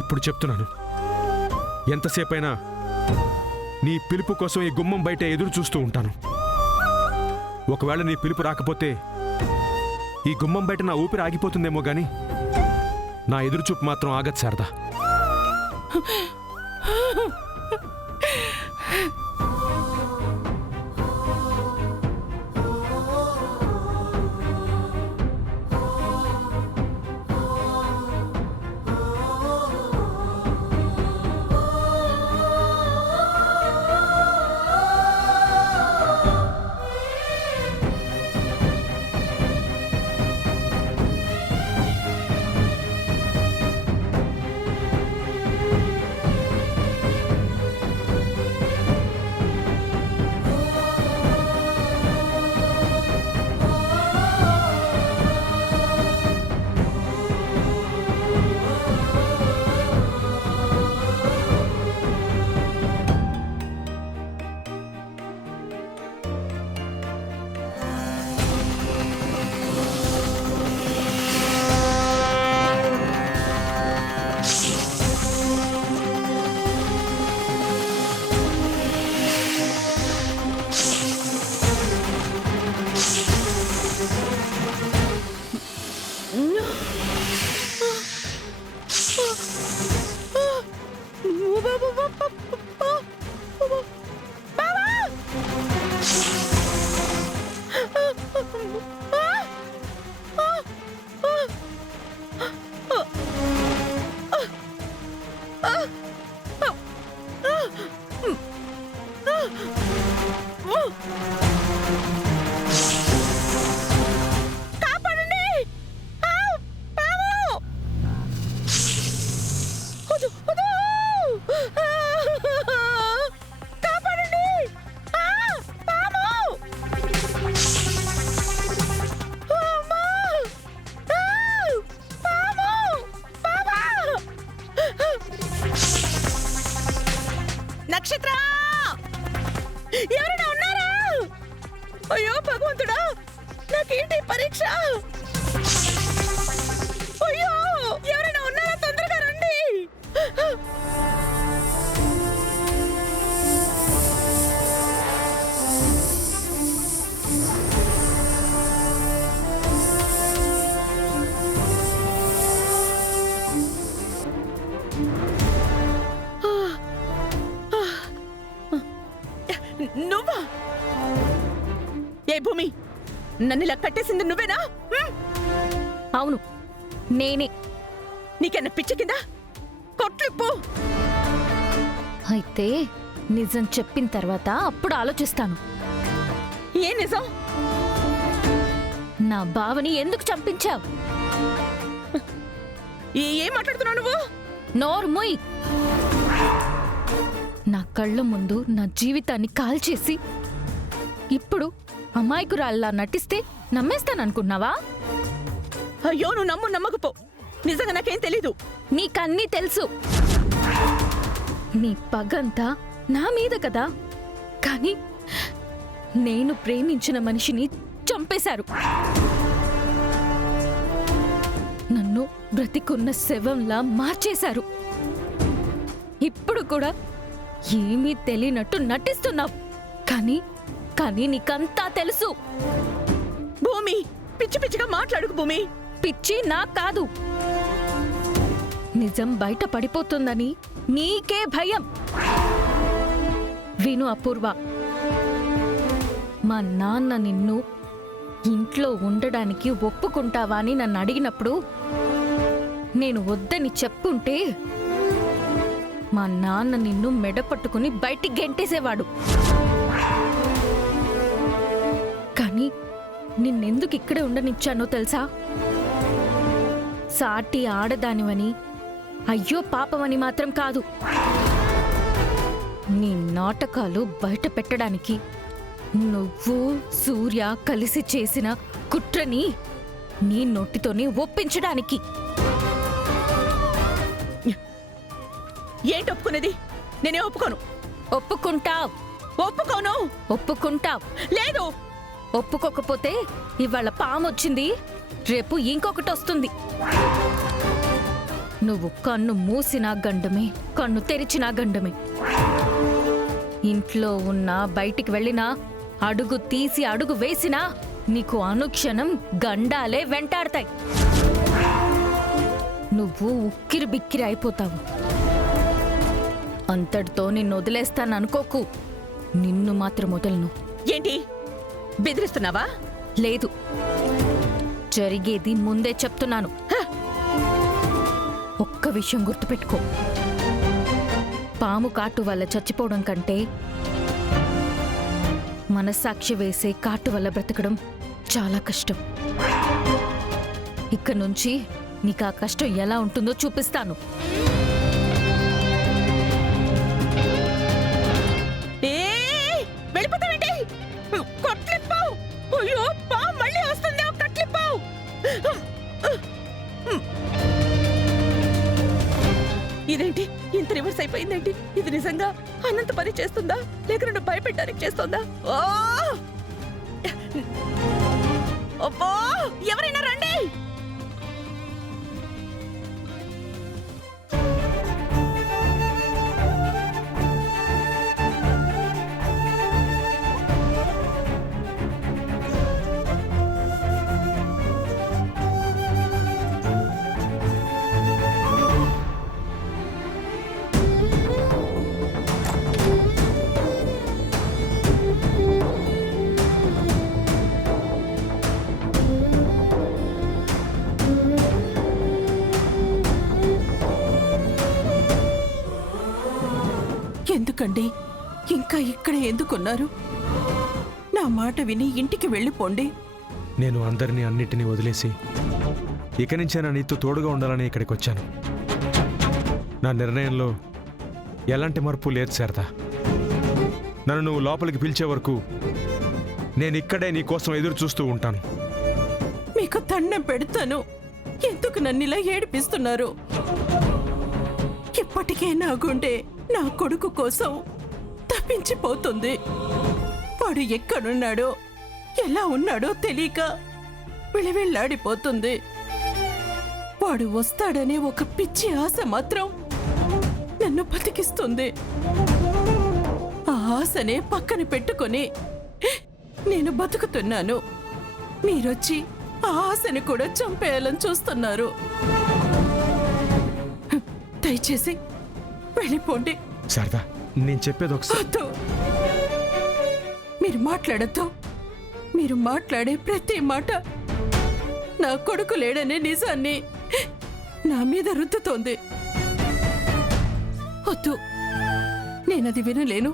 ఇప్పుడు చెప్తున్నాను, ఎంతసేపైనా నీ పిలుపు కోసం ఈ గుమ్మం బయట ఎదురు చూస్తూ ఉంటాను. ఒకవేళ నీ పిలుపు రాకపోతే ఈ గుమ్మం బయట నా ఊపిరి ఆగిపోతుందేమో గాని నా ఎదురుచూపు మాత్రం ఆగదు శారదా. నక్షత్ర, ఎవరైనా ఉన్నారా? అయ్యో భగవంతుడా, నాకేంటి పరీక్ష? అయ్యో, ఎవరైనా ఉన్నారా? తొందరగా రండి. నువ్వా? ఏ భూమి, నన్ను ఇలా కట్టేసింది నువ్వేనా? అవును, నేనే. నీకన్నా పిచ్చి కింద కొట్లిప్పు. అయితే నిజం చెప్పిన తర్వాత అప్పుడు ఆలోచిస్తాను. ఏ నిజం? నా బావని ఎందుకు చంపించావు? ఏం మాట్లాడుతున్నావు నువ్వు? నోరు మొయ్. నా కళ్ళ ముందు నా జీవితాన్ని కాల్చేసి ఇప్పుడు అమాయకురాల్లా నటిస్తే నమ్మేస్తాననుకున్నావా? అయ్యో, నువ్వు నమ్ము నమ్మకపో, నిజంగా నాకేం తెలీదు. నీకన్నీ తెలుసు. నీ పగంతా నా మీద కదా, కానీ నేను ప్రేమించిన మనిషిని చంపేశారు. నన్ను బ్రతికున్న శవంలా మార్చేశారు. ఇప్పుడు కూడా ఏమీ తెలియనట్టు నటిస్తున్నావు, కానీ నీకంతా తెలుసు. భూమి, పిచ్చి పిచ్చిగా మాట్లాడుకు భూమి. పిచ్చి నా కాదు, నిజం బయట పడిపోతుందని నీకే భయం. విను అపూర్వ, మా నాన్న నిన్ను ఇంట్లో ఉండడానికి ఒప్పుకుంటావా అని నన్ను అడిగినప్పుడు నేను వద్దని చెప్పుంటే మా నాన్న నిన్ను మెడపట్టుకుని బయటికి గెంటేసేవాడు. కానీ నిన్నెందుకు ఇక్కడే ఉండనిచ్చానో తెలుసా? సాటి ఆడదానివని, అయ్యో పాపమని మాత్రం కాదు, నీ నాటకాలు బయట పెట్టడానికి. నువ్వు సూర్య కలిసి చేసిన కుట్రని నీ నోటితోనే ఒప్పించడానికి. ఏంటి ఒప్పుకునేది? నేనే ఒప్పుకోను. ఒప్పుకుంటావ్? ఒప్పుకోను. ఒప్పుకుంటావ్? లేదు. ఒప్పుకోకపోతే ఇవాళ పామొచ్చింది, రేపు ఇంకొకటి వస్తుంది. నువ్వు కన్ను మూసినా గండమే, కన్ను తెరిచినా గండమే. ఇంట్లో ఉన్నా, బయటికి వెళ్ళినా, అడుగు తీసి అడుగు వేసినా నీకు అనుక్షణం గండాలే వెంటాడతాయి. నువ్వు ఉక్కిరి బిక్కిరి అయిపోతావు. అంతటితో నిన్ను వదిలేస్తాననుకోకు. నిన్ను మాత్రం వదలను. ఏంటి బెదిరిస్తున్నావా? లేదు, జరిగేది ముందే చెప్తున్నాను. ఒక్క విషయం గుర్తుపెట్టుకో, పాము కాటు వల్ల చచ్చిపోవడం కంటే మనస్సాక్షి వేసే కాటు వల్ల బ్రతకడం చాలా కష్టం. ఇక నుంచి నీకు ఆ కష్టం ఎలా ఉంటుందో చూపిస్తాను. వెళ్ళిపోతావేంటి? కొట్లిప్పు! అయ్యో, పాము మళ్ళీ వస్తుంది. కట్లిప్పు! ఇదేంటి ఇంత రివర్స్ అయిపోయిందేంటి? ఇది నిజంగా అనంత పని చేస్తుందా, లేక నన్ను భయపెట్టడానికి చేస్తుందా? ఓ అబ్బో, ఎవరైనా రండి! ఎందుకండి ఇంకా ఇక్కడ ఎందుకున్నారు? నా మాట విని ఇంటికి వెళ్ళిపోండి. నేను అందరినీ అన్నిటినీ వదిలేసి ఇక నుంచే నా నీతో తోడుగా ఉండాలని ఇక్కడికి వచ్చాను. నా నిర్ణయంలో ఎలాంటి మార్పు లేదు శారద. నన్ను నువ్వు లోపలికి పిలిచే వరకు నేను ఇక్కడే నీ కోసం ఎదురు చూస్తూ ఉంటాను. మీకు దండం పెడతాను. ఎందుకు నన్నిలా ఏడిపిస్తున్నారు? ఇప్పటికే నా గుండె నా కొడుకు కోసం తప్పించిపోతుంది. వాడు ఎక్కడున్నాడో, ఎలా ఉన్నాడో తెలియక విళవిళ్ళాడిపోతుంది. వాడు వస్తాడనే ఒక పిచ్చి ఆశ మాత్రం నన్ను బతికిస్తుంది. ఆ ఆశనే పక్కన పెట్టుకొని నేను బతుకుతున్నాను. మీరొచ్చి ఆ ఆశని కూడా చంపేయాలని చూస్తున్నారు. దయచేసి వెళ్ళిపోండి. శారదా, నేను చెప్పేది ఒకసారి. వద్దు, మీరు మాట్లాడద్దు. మీరు మాట్లాడే ప్రతి మాట నా కొడుకు లేడనే నిజాన్ని నా మీద రుద్దుతోంది. వద్దు, నేనది వినలేను.